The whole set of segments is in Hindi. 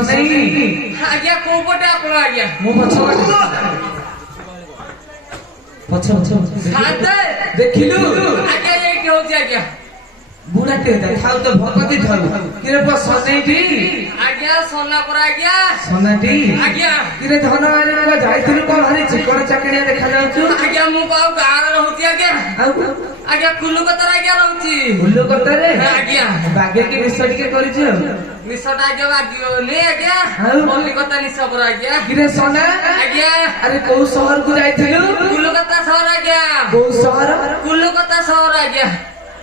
आज्ञा को पटे आपण आज्ञा मो पछ देखिलु आज्ञा एठी होची आज्ञा बुढ़ा के खाऊ तो भगवती धरू किरे प सनेटी आज्ञा सोना पर आज्ञा सनेटी आज्ञा किरे धन आने को जाइथिलु को भारी चिकण चाकणिया देखा जाउछु आज्ञा मु पाउ गार रहउची आज्ञा आज्ञा कुल्लू कतर आज्ञा रहउची कुल्लू कतर आज्ञा बागे के विषय के करिछु निसटा आज्ञा बागियो ने आज्ञा बोली कता निस पर आज्ञा किरे सोना आज्ञा अरे को शहर को जाइथिलु कुल्लू कता शहर आज्ञा को शहर कुल्लू कता शहर आज्ञा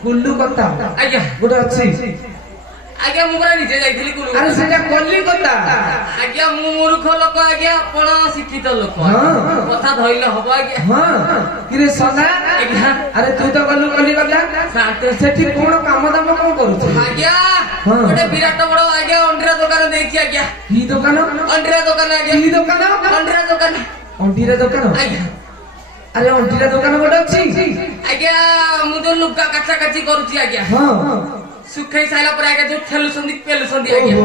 कुल्लू कता आज्ञा गोटे अछि आज्ञा मु बरा निजे जाइथिली कुल्लू अरे सेटा कलिकता आज्ञा मु मूर्ख लोक आज्ञा आपण शिक्षित लोक कथा धइले हबो आज्ञा हां किरे सोना आज्ञा अरे तू तो गलु कलिकता साथे सेठी कोन काम दाम कोन करू आज्ञा गोटे विराट बड़ आज्ञा अंडीरा दुकान देइछि आज्ञा की दुकान अंडीरा दुकान आज्ञा की दुकान अंडीरा दुकान अंडीरा दुकान आज्ञा अरे अंडीरा दुकान गोटे अछि आज्ञा मु जो लुका काचा काची करूछि आज्ञा हां सुखै साइला पर आज्ञा जो ठेलुसंदी पेलुसंदी आज्ञा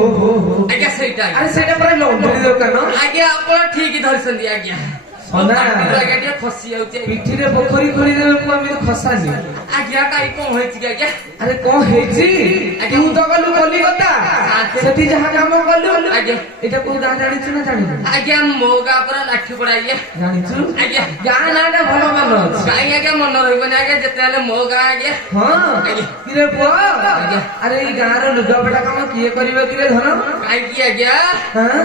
आज्ञा सेटा अरे सेटा पर लॉन्ड्री दुकान आज्ञा आपण ठीक धरसंदी आज्ञा सोना आज्ञा जे खसी जाउछि पिठी रे पोखरी खोली देबे को हम खसानी आज्ञा काई कोन होइछि आज्ञा अरे कोन हेछि तू तो गलु कलिकता सेठी जहां काम गलु आज्ञा एटा को गां जानिछु ना जानिनु आज्ञा मोगा पर लाठी पड़ाइए जानिछु आज्ञा गां नाटा भलो मन अछि काई आज्ञा मन रहबने आज्ञा जते हले मोगा आज्ञा हां आज्ञा किरे पो अरे ई गां रो लुगापटा काम किए करबे किरे धन काई की आज्ञा हां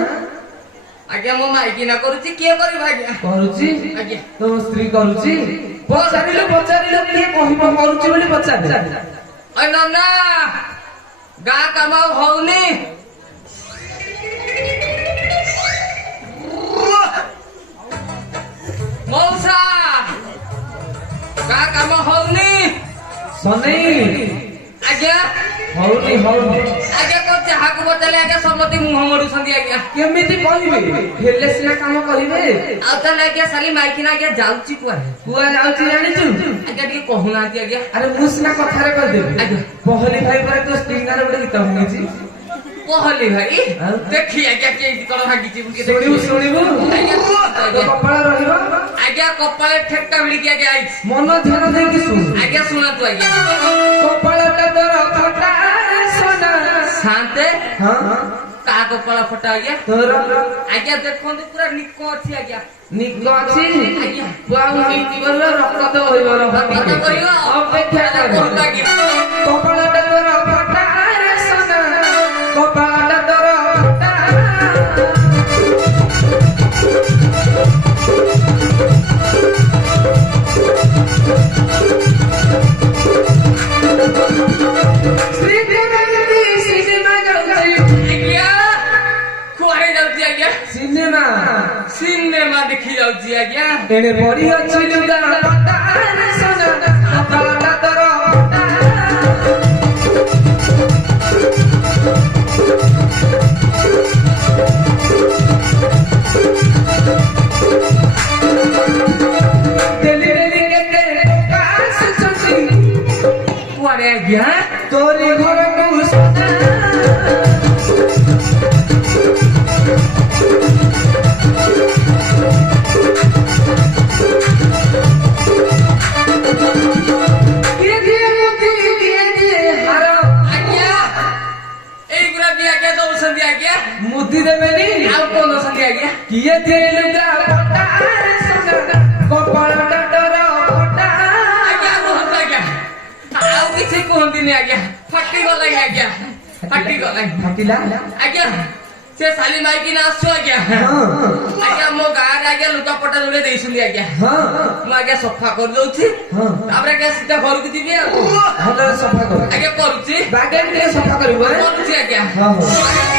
आज्ञा मो माइकी ना करूची के करी आज्ञा करूची आज्ञा तो स्त्री करूची पचारिलो किए कहिबो करूची बोली पचार अय नन्ना गा काम होउनी मौसा गा काम होउनी सनै आज्ञा होउनी आज्ञा को चाहा को बतले आज्ञा सम्मति मुह मडु संदी आज्ञा केमिति कहिबे हेले सिना काम करिवे आ त आज्ञा साली माइकी ना आज्ञा जाउची कुआ जाउची जानिछु आज्ञा के कहूना आज्ञा अरे मु सिना कथारे कर देबे आज्ञा पहली भाई पर तो स्टिंगर बडे गीत होनेची कहली भाई देखी आज्ञा के कण भागीची बुके सुनिबु तो कपड़ा रहिबो आज्ञा कपाळे ठेक्का बिली के आज्ञा आइछ मन ध्यान दे कि सुन आज्ञा सुना तू आज्ञा कपड़ाटा तोर फटा सोना शांते हां का कपाळ फटा आज्ञा तोर आज्ञा देखंतु पूरा निको अछि आज्ञा निको अछि आज्ञा बाउ मिटी बल रक्त होइबर कथा करियो अपेक्षा करू आज्ञा कपड़ाटा तोर फटा सोना कपड़ाटा तोर फटा सिनेमा देखी जाउची आज्ञा एने बड़ी अछि लुगा पटा सोना कपड़ाटा तोर डेली डेली के कास छथि कुआरे आज्ञा तोरी घर को सोना मुद्दी देबेनी आउ कोन संदी आज्ञा किए देलुगा फटा सोना कपड़ाटा तोर फटा आज्ञा बहुत आज्ञा आउ किछि कोहंती नि आज्ञा फटी गला आज्ञा फटी गला फटिला आज्ञा से साली माइकी ना आसो आज्ञा हां आज्ञा मो गार आज्ञा लुगापटा जोड़े देइसुली आज्ञा हां मु आज्ञा सफा कर दउछि हां तापर आज्ञा सीधा घर को जीवी भले सफा कर आज्ञा करूछि बागे के सफा करबो करूछि आज्ञा हां हां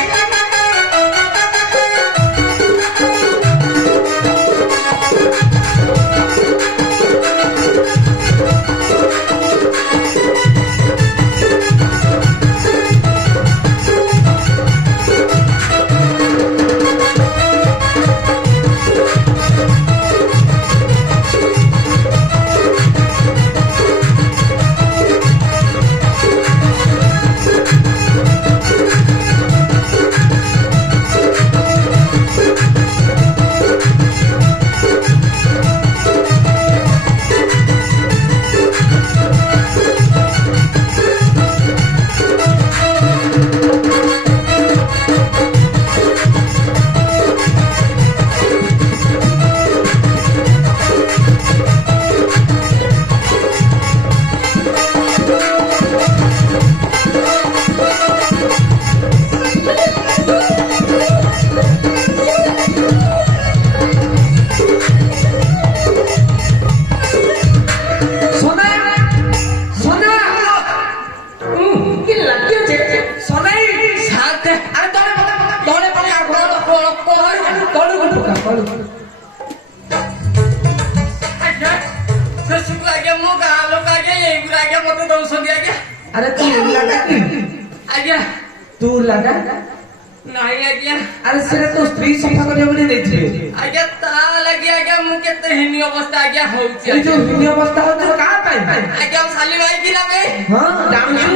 अरे तू लगा कि आज्ञा तू लगा नहीं आज्ञा अरे से तो स्त्री सफा करे बोली देछि आज्ञा ता लगी आज्ञा मु केते हिनी अवस्था आज्ञा होउछि ए जो हिनी अवस्था हो तो का पाई आज्ञा साली भाई कि लाबे हां जानछु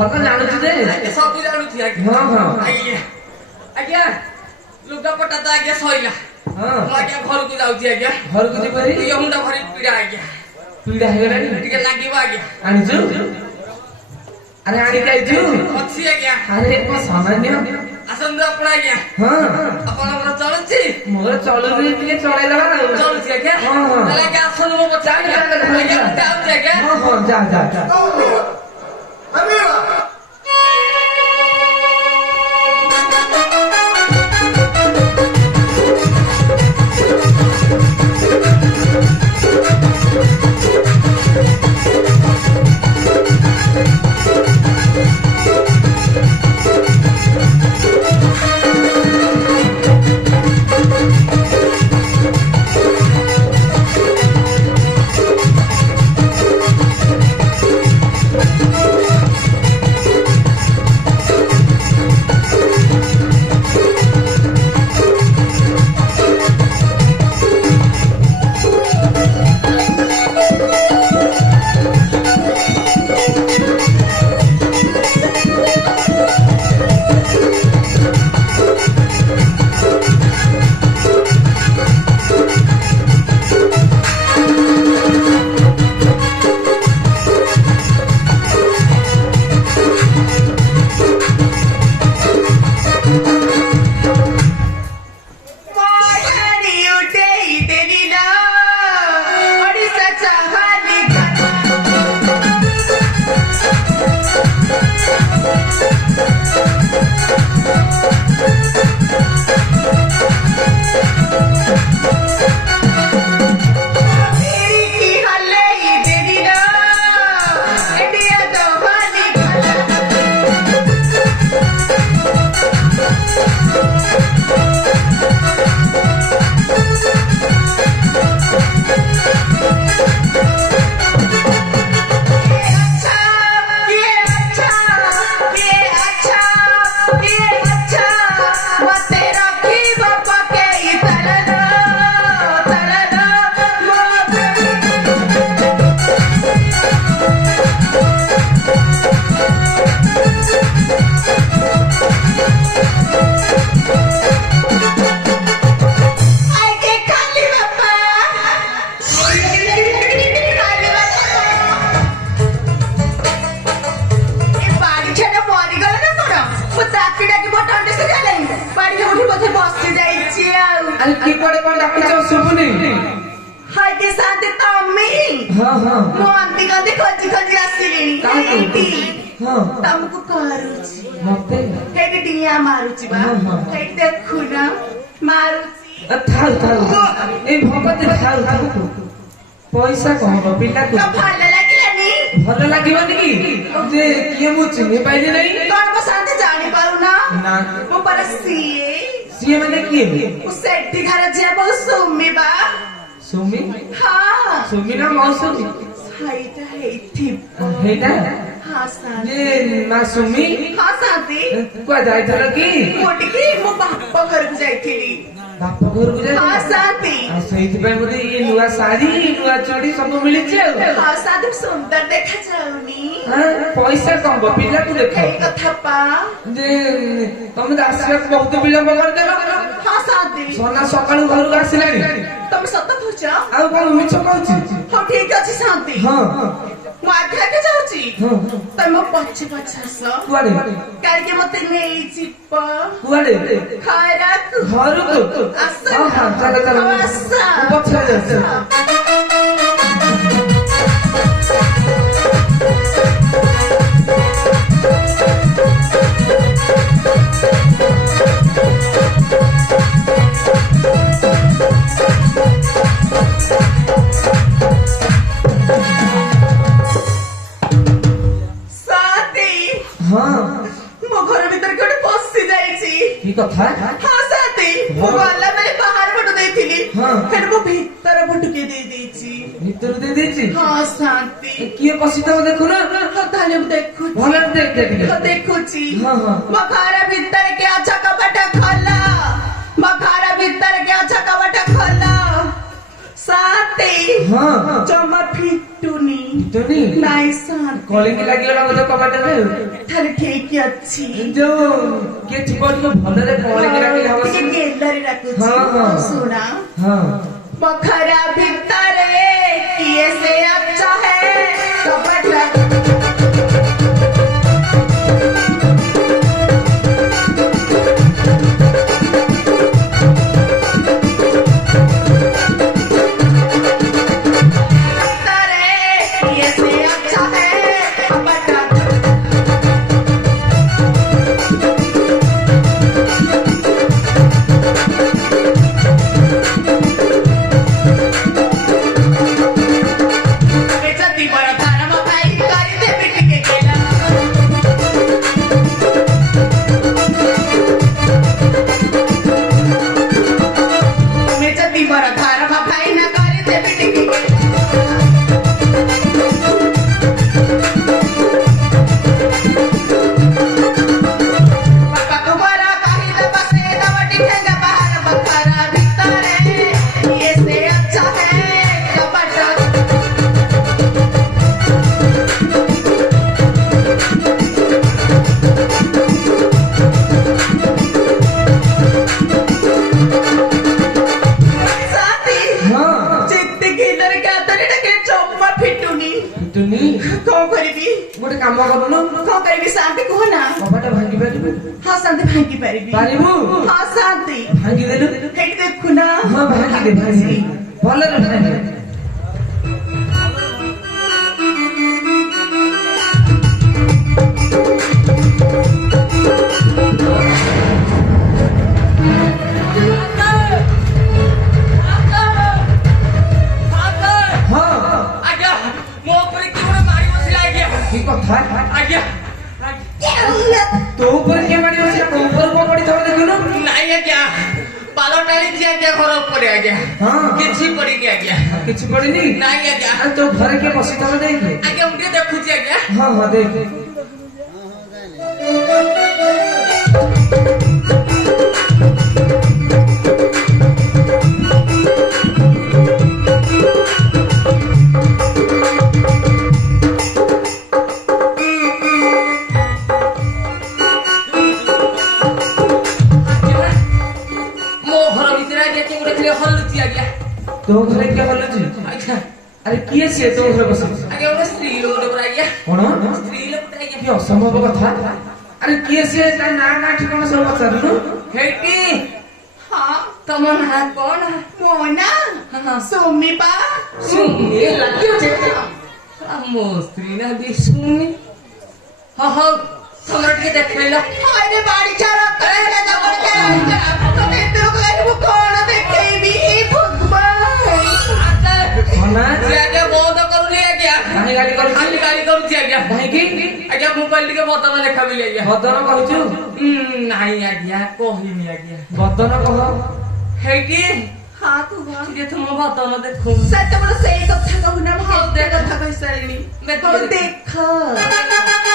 भल जानछु जे सब जानछु आज्ञा हां हां आज्ञा आज्ञा लुगा पटा ता आज्ञा सइला हां मु आज्ञा घर को जाउछि आज्ञा घर को जिबरी ये मुंडा भरी पीड़ा आज्ञा पीड़ा हे गलानी टिके लागिबो आज्ञा आनिछु अरे आनी जाइछु अछि आज्ञा अरे को सामान्य आसंद अपना आज्ञा हां अपन हमरा चलछि मोर चलुबी टिके चलेला चलछि आज्ञा हां हां तले के आसन मो बचा आज्ञा जाउछि आज्ञा हां हां जा अरे की पड़े पण डाकुच सुबुनी हाय के साथ तम्मी हां हां मो अंती गंदे खोजी खोजी आसिलिनी एटी हां तमको करूची मते हेटी डिया मारूची बा हाँ, हाँ। हेटी देखु ना मारूची ଥାଉ ଏଇ ଭଗତ ଥାଉ ପଇସା କଣ ହବ ପିଲାକୁ ତ ଭଲ ଲାଗିଲାନି ଭଲ ଲାଗିବନି କି ଯେ କିଏ ମୁଁ ଚିହ୍ନି ପାଇଲି ନାହିଁ କଣ ମୋ ଶାନ୍ତି ଜାଣିପାରୁନା ନା ମୁଁ ପରା ସିଏ ସିଏ ମାନେ କିଏ ମୁଁ ସେଠି ଘର ଝିଅ ବହୁ ସୁମିବା ସୁମି ହଁ ସୁମି ନା ମୌସୁମୀ ସେଇଟା ହେଇଥିବ ହେଇଟା ହଁ ଶାନ୍ତି ଯେ ମା ସୁମି ହଁ ଶାନ୍ତି କୁଆ ଯାଇଥିଲ କି କୋଟିକି ମୋ ବାପ ଘରକୁ ଯାଇଥିଲି ବାପ ଘରକୁ ହଁ ଯାଇଥିଲ ଶାନ୍ତି ଆଉ ସେଇଥିପାଇଁ ବୋଧେ ଇଏ ନୂଆ ଶାଢୀ ନୂଆ ଚୁଡ଼ି ସବୁ ମିଳିଛି ଆଉ ହଁ ଶାନ୍ତି ସୁନ୍ଦର ଦେଖାଯାଉନି ପଇସା କମ ପିଲାକୁ ଦେଖ ଏଇ କଥା ପା ଯେ ତମେ ତ ଆସିବାକୁ ବହୁତ ବିଳମ୍ବ କରିଦେଲ ହଁ ଶାନ୍ତି ସନା ସକାଳୁ ଘରକୁ ଆସିଲାଣି ତମେ ସତ କହୁଛ ଆଉ କଣ ମିଛ କହୁଛି ହଉ ଠିକ ଅଛି ଶାନ୍ତି ହଁ ମୁଁ ଆଗେ ଆଗେ ଯାଉଛି ହଁ ତମେ ପଛେ ପଛେ ଆସ କୁଆଡେ କାହିଁକି ମତେ ନେଇଯିବ କୁଆଡେ ଖରାକୁ ଘରକୁ ଆସ ହଁ ହଁ ଚାଲ ଚାଲ ହଉ, ଆସ ମୁଁ ପଛରେ ଯାଉଛି ଶାନ୍ତି ହଁ ମୋ ଘର ଭିତରେ ଗୋଟେ ପଶି ଯାଇଛି କି କଥା ହଁ ଶାନ୍ତି ମୁଁ ଗଲା ବେଳେ ବାହାର ପଟୁ ଦେଇଥିଲି ହଁ। ହେଲେ ମୁଁ ଭିତର ପଟୁ କିଏ ଦେଇ ଦେଇଛି ଭିତରୁ ଦେଇ ଦେଇଛି ହଁ ଶାନ୍ତି କିଏ ପଶିଥିବ ଦେଖୁନ ହଁ ତାହେଲେ ମୁଁ ଦେଖୁଛି ଭଲରେ ଦେଖ ଟିକେ ହଁ ଦେଖୁଛି ହଁ ହଁ ମୋ ଘର ଭିତରେ କିଏ ଅଛ କବାଟ ଖୋଲ ମୋ ଘର ଭିତରେ କିଏ ଅଛ କବାଟ ଖୋଲ ଶାନ୍ତି ହଁ ଜମା ଫିଟୁନି ଟୁନି ନାଇଁ ଶାନ୍ତି କଳିଙ୍ଗ ଲାଗିଗଲା ବୋଧେ କବାଟରେ ତାହେଲେ ଠିକ ଅଛି ଯୋଉ କିଏ ଥିବ ଟିକେ ଭଲରେ କଳିଙ୍ଗ ଲାଗିଲେ ହବ ଟିକେ ଗେଲରେ ଡାକୁଛି ହଁ, ହଁ। ଶୁଣା ହଁ ମୋ ଘର ଭିତରେ କିଏ ସେ ଅଛ ହେ କବାଟ ଟୁନି କଣ କରିବି ଗୋଟେ କାମ କରୁନୁ କଣ କରିବି ଶାନ୍ତି କୁହ ନା କବାଟ ଭାଙ୍ଗି ପାରିବୁ ହଁ ଶାନ୍ତି ଭାଙ୍ଗି ପାରିବି ପାରିବୁ ହଁ ଶାନ୍ତି ଭାଙ୍ଗିଦେଲୁ ହେଇଠି ଦେଖୁନା ହଁ ଭାଙ୍ଗିଦେ ଭାଙ୍ଗିଦେ ଭଲରେ ଭାଙ୍ଗି ହଁ ଆଜ୍ଞା ମୋ ଉପରେ କିଏ ଗୋଟେ ମାରି ବସିଲା ଆଜ୍ଞା କି କଥା ଆଜ୍ଞା ତୋ ଉପରେ କିଏ ମାଡ଼ି ବସିଲା ତୋ ଉପରେ କଣ ପଡ଼ିଥିବ ଦେଖୁନୁ ନାଇଁ ଆଜ୍ଞା ପାଲ ଟାଣିଛି ଆଜ୍ଞା ଘର ଉପରେ ଆଜ୍ଞା ହଁ କିଛି ପଡିନି ଆଜ୍ଞା କିଛି ପଡ଼ିନି ନାଇଁ ଆଜ୍ଞା ଆଉ ତୋ ଘରେ କିଏ ବସିଥିବ ଦେଖ ଆଜ୍ଞା ମୁଁ ଟିକେ ଦେଖୁଛି ଆଜ୍ଞା ହଁ ହଁ ଦେଖ ମୋ ଘର ଭିତରେ ଆଜ୍ଞା କିଏ ଗୋଟେ ଥିଲେ ହଲୁଛି ଆଜ୍ଞା ତୋ ଘରେ କିଏ ହଲୁଛି ଆଜ୍ଞା ଆରେ କିଏ ସିଏ ତୋ ଘରେ ବସିଛି ଆଜ୍ଞା ଗୋଟେ ସ୍ତ୍ରୀ ଲୋକଟେ ପୁରା ଆଜ୍ଞା କଣ ସ୍ତ୍ରୀ ଲୋକଟେ ଆଜ୍ଞା କି ଅସମ୍ଭବ କଥା ଆରେ କିଏ ସିଏ ତା ନାଁ ନା ଠିକଣା ସବୁ ପଚାରୁନୁ ହେଇଟି ହଁ ତମ ନାଁ କଣ ମୋ ନା ହଁ ସୁମିବା ସୁମି ଲାଗିଛି ମୋ ସ୍ତ୍ରୀ ନା ବି ସୁମି ହଁ ହଉ ତମର ଟିକେ ଦେଖେଇଲ ଆରେ ବାଡ଼ି ଚାଲ ତମେ ଏତେ ଲୋକ ମୁଁ କଣ ଦେଖେ ଆଜ୍ଞା କାହିଁକି ଆଜ୍ଞା ମୁଁ କହିଲି ଟିକେ ବଦନ ଲେଖା ବୋଲି ଆଜ୍ଞା ବଦନ କହୁଛୁ ନାଇଁ ଆଜ୍ଞା କହିନି ଆଜ୍ଞା ବଦନ କହ ହେଇକି ହଁ ତୁ କହ ଟିକେ ତୁମ ବଦନ ଦେଖୁ ସେତେବେଳେ ସେଇ କଥା କହୁନା ମୁଁ ହଉ, କେତେ ଦେଖ। କଥା କହିସାରିଣି ଦେଖ, ହଉ ଦେଖ। ଦେଖ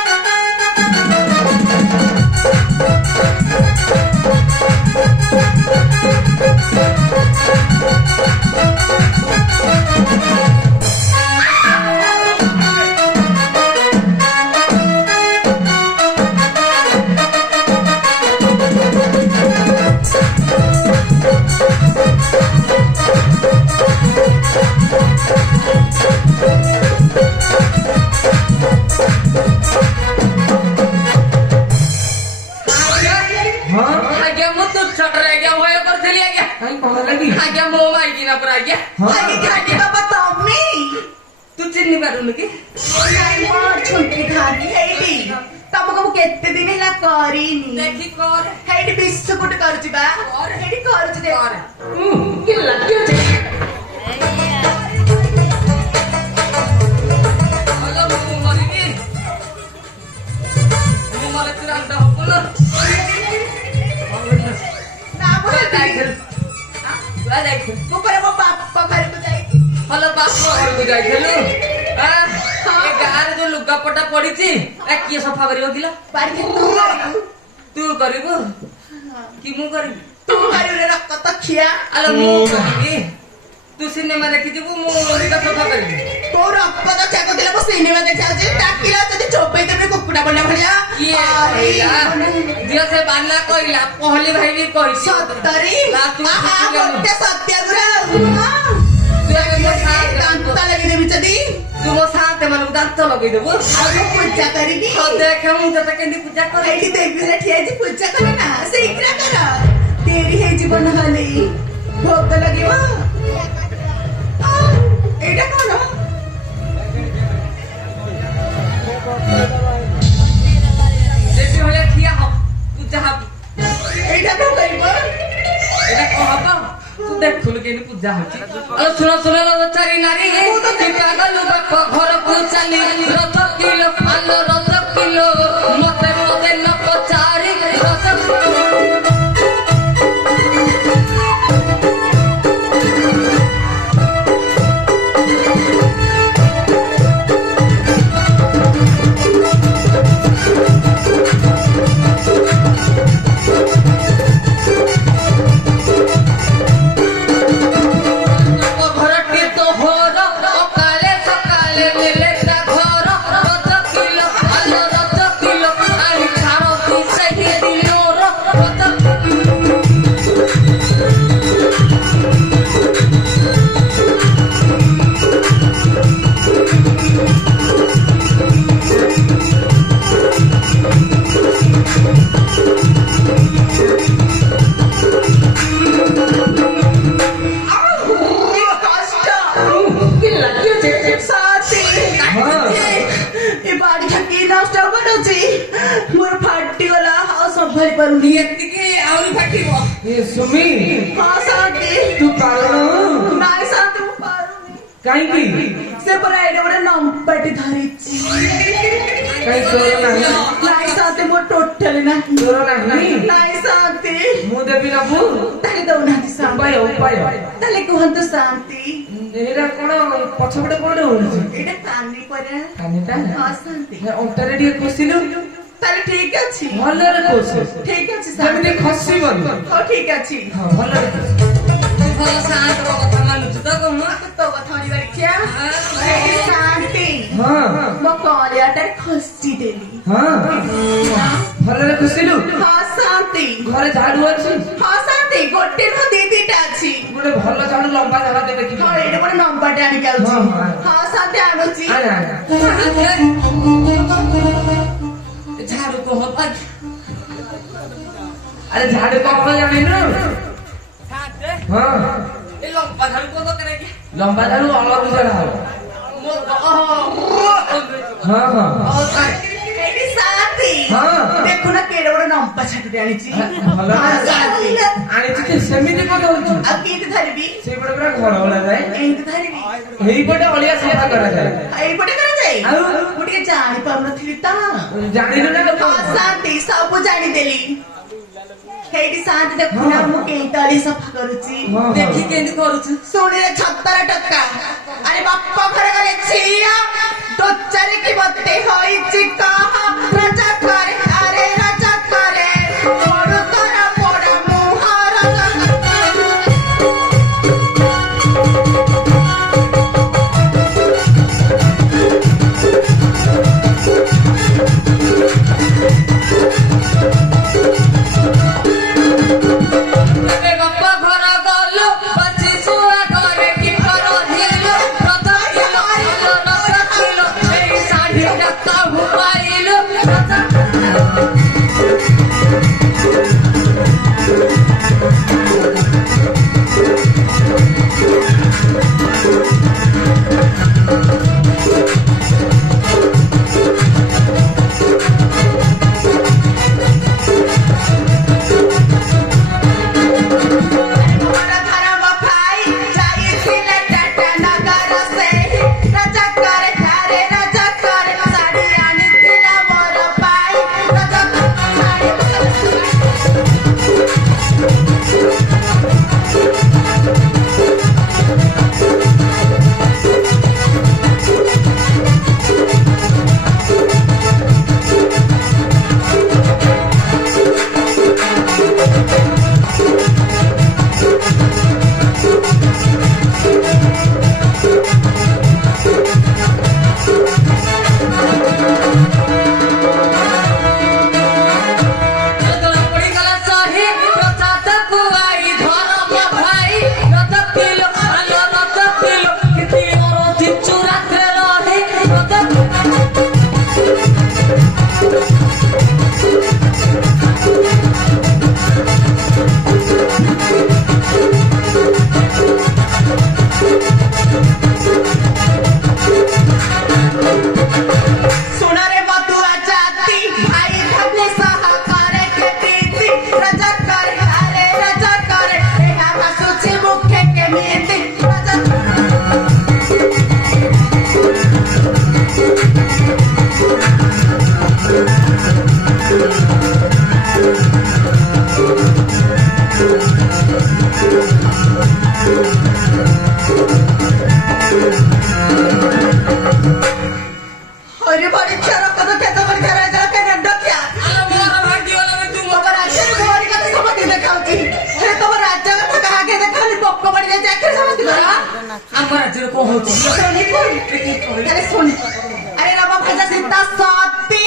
ହଁ ଆଜ୍ଞା ମୁଁ ତୁ ଛୋଟରେ ଆଜ୍ଞା ଭୟ କରିଥିଲି ଆଜ୍ଞା କାହିଁ କଣ ଲାଗି ଆଜ୍ଞା ମୋ ମାଇକିନା ପୁରା ଆଜ୍ଞା ହଁ ଆଗେ ଖାଟି ବାବା ତମେ ତୁ ଚିହ୍ନି ପାରୁନୁ କି ନାଇଁ ମୋ ଛୁଟି ଖାଲି ହେଇଟି ତମକୁ ମୁଁ କେତେ ଦିନ ହେଲା କରିନି ଦେଖି କରେ ହେଇଟି ବିସ୍କୁଟ କରୁଛି ବା ହେଇଟି କରୁଛି ଦେଖ କରେ କି ଲାଗୁଛି ହଲୋ ମୁଁ ମରିବି ମୁଁ ମରେ ତୁ ରାନ୍ଧ ହବୁନ ନା ମୁଁ ଯାଇଥିଲୁ କୁଆ ଯାଇଥିଲୁ ମୁଁ ପରେ ମୋ ବାପା ଘରକୁ ଯାଇ ହଲୋ ବାପ ଘରକୁ ଯାଇଥିଲୁ ଏ ଗାଁରେ ଯୋଉ ଲୁଗାପଟା ପଡିଛି କିଏ ସଫା କରିବ କିଲୋ ବାড়ি ତୁ କରିବୁ କି ମୁଁ କରିବି ତୁ କରିବୁ ରକ୍ତ ତ ଖିଆ ଆଲୋ ମୁଁ କରିବି ତୁ ସିନେମା ଦେଖିଯିବୁ ମୁଁ ଲୁଗା ସଫା କରିବି ତୋ ରକ୍ତ ତ ଖିଆ କରିଦେଲେ ମୁଁ ସିନେମା ଦେଖିଯାଉଛି ଡାକିଲା ଯଦି ଚୋପେଇ ଦେବି କୁକୁଡ଼ା ବଳିଆ ଭଳିଆ କିଏ ଆରେ, କହିଲା ମାନେ ଝିଅ ସେ ବାନା କହିଲା ପହଲି ଭାଇ ବି କହିଛି ସତରେ ନା, ତୁ ଆହା, ଶିଖିଲୁ। ଗୋଟେ ସତ୍ୟାଗ୍ରହ ତୁ ଆଗେ ମୋ ସାଥେ ଦାନ୍ତ ଲଗେଇଦେବି ଯଦି ତୁ ମୋ ସାଥେ ମାନଙ୍କୁ ଦାନ୍ତ ଲଗେଇଦେବୁ ଆଉ ମୁଁ ପୂଜା କରିବି ହଉ ଦେଖେ ମୁଁ ତତେ କେମିତି ପୂଜା କରେ ଏଇଠି ଦେବୀ ଘରେ ଠିଆ ହେଇଛି ପୂଜା କର ନା ଶୀଘ୍ର କର ଡେରି ହେଇଯିବ ନହେଲେ ଭୋଗ ଲାଗିବ ଏଇଟା କଣ ଦେବୀ ଭଳିଆ ଠିଆ ହ ପୂଜା ହବ ଏଇଟା କଣ କରିବ ଏଇଟା କଣ ହବ ତୁ ଦେଖୁନୁ କେମିତି ପୂଜା ହଉଛି ଆଉ ଶୁଣ ଶୁଣ ଚାରି ନାରୀ ଚିନ୍ତା ଗଲୁ ବାପ ଘରକୁ ଚାଲି ରଥ କିଲୋ ଆଲୋ ରଥ କିଲୋ ମତେ ମତେ ନ ପଚାରି ରଥ ଘରଟି ତ ଘର ସକାଳେ ସକାଳେ ମିଳେ ତା ଘର ରଥ କିଲୋ ଆଲୋ ରଥ କିଲୋ ଆଣି ଛାଡ଼ନ୍ତି ସେହି ଦିନର ରଥ କି କଷ୍ଟ କି ଲାଗୁଛି ସାଥୀ ଏ ବାଡ଼ିଟା କି ନଷ୍ଟ କରୁଛି ମୋର ଫାଟିଗଲା ଆଉ ସମ୍ଭାଳି ପାରୁନି ଏତିକି ଆହୁରି ଫାଟିବ ଏ ସୁମି ହଁ ସାଥୀ ତୁ ପାରୁନୁ ନାଇଁ ସାଥୀ ମୁଁ ପାରୁନି କାହିଁକି ସେ ପରା ଏଇଟା ଗୋଟେ ନମ୍ପାଟି ଧରିଛି କାହିଁ ତୋର ନାହିଁ ନାଇଁ ସାଥୀ ମୋର ଟୋଟାଲି ନାହିଁ ତୋର ନାହିଁ ନାଇଁ ସାଥୀ ମୁଁ ଦେବି ନବୁ ତାହେଲେ ଦଉନାହାନ୍ତି ଉପାୟ ଶାନ୍ତି ଉପାୟ ତାହେଲେ କୁହନ୍ତୁ ଶାନ୍ତି ଏଇଟା କଣ ପଛପଟେ କଣ ହଉଛି ଏଇଟା କାନି ପରା କାନିଟା ହଁ ଶାନ୍ତି ଅଣ୍ଟାରେ ଟିକେ ଖସିଲୁ ତାହେଲେ ଠିକ ଅଛି ଭଲରେ ଖସୁ ଠିକ ଅଛି ଯେମିତି ଶାନ୍ତି ଖସିବନି ହଉ ଠିକ ଅଛି ହଁ ଭଲରେ ଖସୁ। ତୁ ଭଲ ଶାନ୍ତର କଥା ମାନୁଛୁ ତ କଣ ତୋ କଥା ମାନିବା ଦେଖିଆ ଏଇଠି ଶାନ୍ତି ହଁ ମୋ କଳିଆଟାରେ ଖସି ଦେଲି ହଁ ଭଲରେ ଖସିଲୁ ହଁ ଶାନ୍ତି ଘରେ ଝାଡୁ ଅଛି ହଁ ଶାନ୍ତି ଗୋଟେ ନୁହଁ ଦି ଦିଟା ଅଛି ଗୋଟେ ଭଲ ଝାଡୁ ଲମ୍ବା ଝାଡୁ ଦେବେ କି ହଁ ଏଇଟା ଗୋଟେ ନମ୍ବରଟେ ଆଣିକି ଆଉଛି ହଁ, ହଁ। ହଁ ଶାନ୍ତି ଆଣୁଛି ଆଣେ ଆଣେ ଝାଡୁ କହ ଆରେ ଝାଡୁ କଣ ଜାଣିନୁ ହଁ ଏ ଲମ୍ବା ଝାଡୁ କଣ ଦରକାର ଆଜ୍ଞା ଲମ୍ବା ଝାଡୁ ଅଲଗା ଝାଡୁ ହବ ହଁ ହଁ ଏଇଠି ଶାନ୍ତି ହଁ। ଦେଖୁନ କେଡେ ବଡ ନମ୍ବା ଛାଟୁଟେ ଆଣିଛି ଭଲ ହଁ, ଶାନ୍ତି ଆଣିଛି ଯେ ସେମିତି କଣ ହଉଛି ଆଉ କେମିତି ଧରିବି ସେଇପଟେ ପୁରା ଘର ଭଳା ଯାଏ ଏମିତି ଧରିବି ଏଇପଟେ ଅଳିଆ ସଫା କରାଯାଏ ଏଇପଟେ କରାଯାଏ रे ଆଉ ମୁଁ ଟିକେ ଜାଣି ପାରୁନଥିଲି ତ ଜାଣିଲୁ ନା ଲୋକ ହଁ ଶାନ୍ତି ସବୁ ଜାଣିଦେଲି ସେଇଠି ଶାନ୍ତି ଦେଖୁନା ମୁଁ କେଇତାଳି ସଫା କରୁଛି ହଁ। ଦେଖି କେମିତି କରୁଛୁ ଶୁଣିଲେ ଛତର ଟକା ଆରେ ବାପ ଘରେ ଗଲେ ଝିଅ ଦୋଚାରେ କି ମତେ ହୋଇଛି କହ ରାଜା କରେ ଆରେ ରାଜା କରେ ପଡୁ ତୋର ପଡା ମୁହଁର ଏବେ ବାପା ଘର ଗଲୁ ବାଛି ଶୁଆ ଘରେ କି ରହିଲୁ ରଥ କିଲୋ ରଥ କିଲୋ ଏଇ ଶାଢୀଟା କାହୁ ପାଇଲୁ ମୋର ଧର୍ମ ଭାଇ ଯାଇଥିଲେ ଟାଟା ନଗର ସେହି ରାଜା କରେ ଆରେ ରାଜା କରେ ଶାଢୀ ଆଣିଥିଲା ମୋର ପାଇଁ ରାଜା ଶାଢୀ ଯେତେବେଳେ ପଡିଗଲା ସହି ପ୍ରସାଦକୁ ଆଇ ଧରମ ଭାଇ ରଥ କିଲୋ ଆଲୋ ରଥ କିଲୋ କେତେ ଅରଥି ଚୁରାତେ ରହି ରଥ सुनारे मधुआ जाती भाई धबले सहकारे के प्रीति राजा कर अरे राजा कर एहा हसुची मुखे के मीति राजा अरे बड़ी खेरा कद केत बड़ी खेरा जरा के नड्डा क्या ଆଲୋ ମୋର ଭାଗ୍ୟଗଲା ତୁ तब राज्य रे गोरी का समझ देखाउती हे तब राज्य का कहा के देखाली पक्क बड़ी जा जाके समझ गला ଆମ ରାଜ୍ୟରେ କଣ ହଉଛି सुनी कोई अरे सुन अरे रामा भजा सीता साती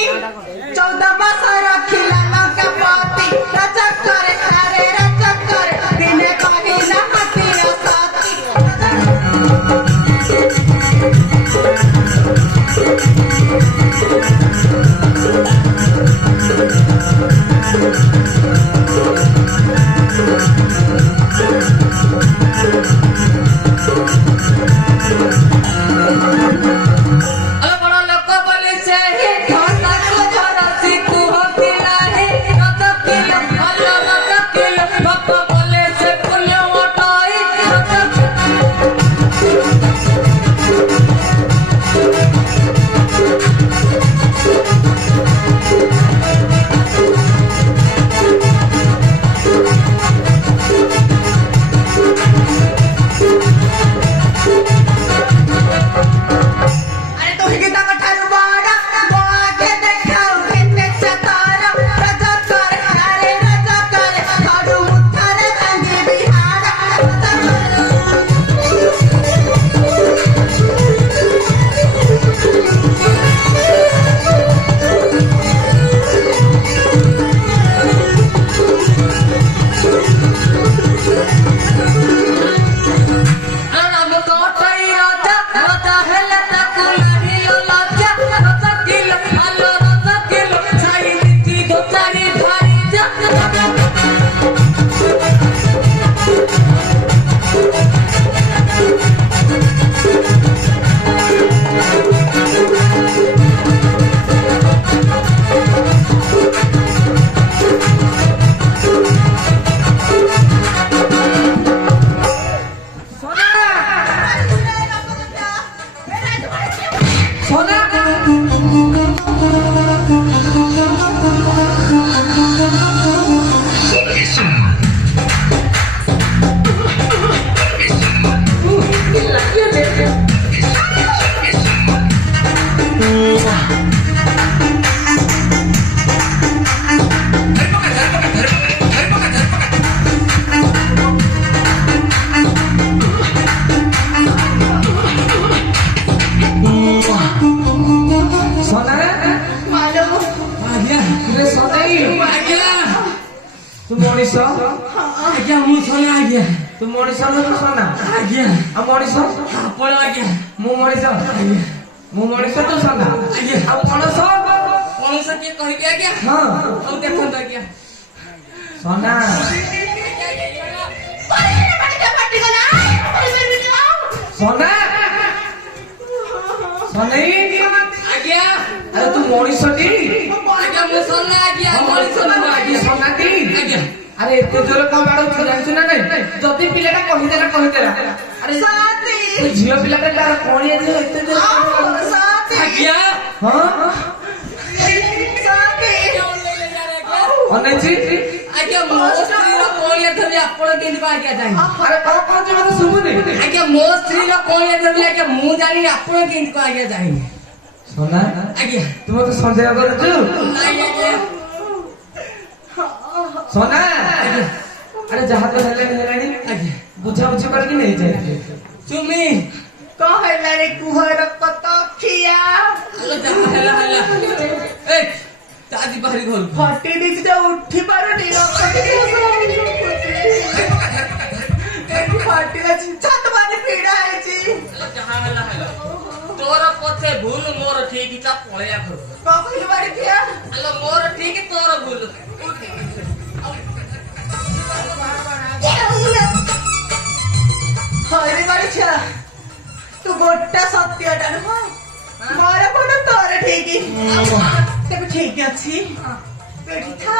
14 मास रखिला लंका पति राजा करे अरे राजा करे दिने कहिला हाथी साती ଆଲୋ ବଡ ଲୋକ ବୋଲି ସେହି ଧନକୁ ଧରସି କୁହଥିଲା ହେ ରଥ କିଲୋ ଆଲୋ ରଥ କିଲୋ ବାପା ବୋଲେ ସେ ପୁଣ୍ୟ ମଟଇ ରଥ अरे तू ही गीता का ठारू बाड़ा गोआ के देखाओ कितने चतारा राजा कर अरे राजा कर खाड़ू मुठारे रंगी बिहारा राजा ରାମ କଟଇ ରାଜା ରାଜା ହେଲେ ତାକୁ ଲାଗିଲ ଲଜ୍ଜା ରଥ କିଲୋ ଆଲୋ ରଥ କିଲୋ ଛାଇ ନୀତି ଦୋଚାରି ଭାରି ଯା সোনা ମଣିଷ ଆଜ୍ଞା ମୁଁ ସୋନା ଆଜ୍ଞା ତୁ ମଣିଷ ନା ତୁ ସନା ଆଜ୍ଞା ଆଉ ମଣିଷ ଆପଣ ଆଜ୍ଞା ମୁଁ ମଣିଷ ମୁଁ ମଣିଷ ତୁ ସନା ଆଜ୍ଞା ଆଉ ମଣିଷ ମଣିଷ କିଏ କହିବି ଆଜ୍ଞା ହଁ ହଉ ଦେଖନ୍ତୁ ଆଜ୍ଞା ସନା ସନା ସନେଇ ଆଜ୍ଞା ଆରେ ତୁ ମଣିଷଟି ଆଜ୍ଞା ମୁଁ ସୋନା ଆଜ୍ଞା ମଣିଷ ନୁହଁ ଆଜ୍ଞା ସନାଟି ଆଜ୍ଞା ଆରେ ଏତେ ଜୋରେ କଣ ବାଡଉଛୁ ଜାଣିଛୁ ନା ନାଇଁ ଯଦି ପିଲାଟା କହିଦେଲା ଆରେ ସାଥୀ ସେ ଝିଅ ପିଲାଟା ତାର କଣ ଏତେ ଜୋରେ କଣ ବାଡଉଛୁ? ସାଥୀ ଆଜ୍ଞା ହଁ ସାଥୀ ଅନେଇଛି ଆଜ୍ଞା ମୋ ସ୍ତ୍ରୀର କଳିଆ ଧରି ଆପଣ କେମିତି ଆଜ୍ଞା ଜାଣିବେ ଆରେ କଣ କହୁଛି ମତେ ଶୁଭୁନି ଆଜ୍ଞା ମୋ ସ୍ତ୍ରୀର କଳିଆ ଧରି ଆଜ୍ଞା ମୁଁ ଜାଣିନି ଆପଣ କେମିତି ଆଜ୍ଞା ଜାଣିବେ ସନା ଆଜ୍ଞା ତୁ ମତେ ସନ୍ଦେହ କରୁଛୁ ନାଇଁ ଆଜ୍ଞା ସନା ଆରେ ଯାହା ତ ହେଲାଣି ଆଜ୍ଞା ବୁଝାବୁଝି କରିକି ନେଇଯାଏ ଚୁମି କଣ ହେଲା ରେ କୁହର କତ ଖିଆ ଆଲୋ ଯାହା ହେଲା ଏ ତାଜି ବାହାରି ଘରକୁ ଫଟି ଦେଇଛି ଯେ ଉଠି ପାରୁନି ଫଟିଲା ଛାତ ମାନେ ପୀଡା ହେଇଛି ଯାହା ହେଲା ତୋର ପଛେ ଭୁଲ ମୋର ଠିକ ତା ପଳେୟା ଘରକୁ କଣ କହିଲୁ ବାଡି ଖିଆ ଆଲୋ ମୋର ଠିକ ତୋର ଭୁଲ ହଇରେ ବାଡି ଖିଆ ତୁ ଗୋଟା ସତ୍ୟଟା ନୁହଁ ମୋର କଣ ତୋର ଠିକ ତେବେ ଠିକ ଅଛି ଏଠି ଥା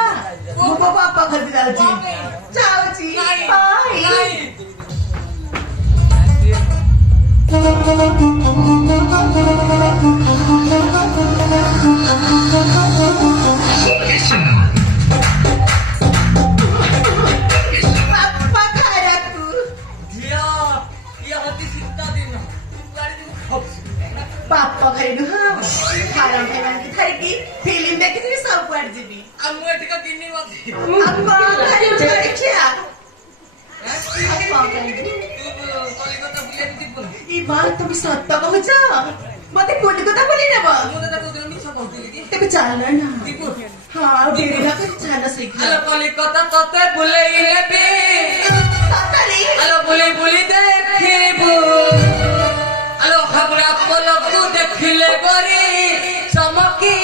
ମୁଁ ମୋ ବାପା ଘରକୁ ଯାଉଛି ବାଇ ବାପା ଖାଇବାକୁ ଝିଅ ଇଏ ହଉଛି ଶୀତ ଦିନ ବାପା ଖାଇ ନୁହଁ ଖାଇବା ଖାଇବାକି ଖାଇକି ଫିଲ୍ମ ଦେଖିଥିବି ସବୁଆଡେ ଯିବି ଆଉ ମୁଁ ଏଠିକା ଦିନି ବସି ବାପା ଖାଇବୁ ଦେଖିଆ କଲିକତା ବୁଲିବାକୁ ଯିବୁନି ଇ ମା তুমি সত্য কହୁଛ মতে কলিকতা বলি নেব ମୁଁ ତ ତାକୁ ମିଛ କହୁଥିଲି କି ତେବେ ଚାଲ ନା ଯିବୁ ହଁ ଡେରି ହେଲାକୁ ଚାଲ ଶୀଘ୍ର ଆଲୋ କଲିକତା ତତେ ବୁଲେଇ ନେବି ସତରେ ଆଲୋ ବୁଲି ଦେଖିବୁ ଆଲୋ ହାବୁଡ଼ା ପଲକୁ ଦେଖିଲେ ଗରି ଚମକି